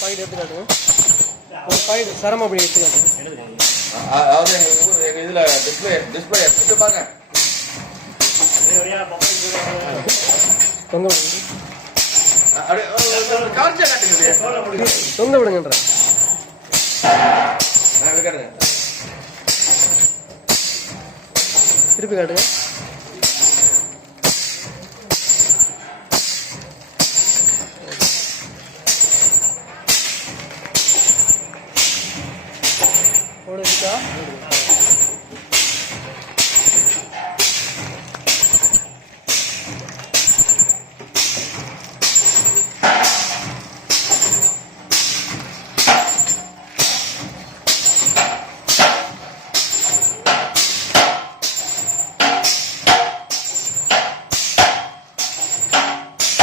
Packet எடுத்து காட்டுங்க. ஒரு பாக்கெட் சரம் அப்படி எடுத்து காட்டுங்க. அதாவது இதில் டிஸ்பிளே எடுத்து பாருங்க. தொங்க விடுங்க. காட்சியாக காட்டுங்க. தொங்க விடுங்கன்ற திருப்பி காட்டுங்க. இருக்கா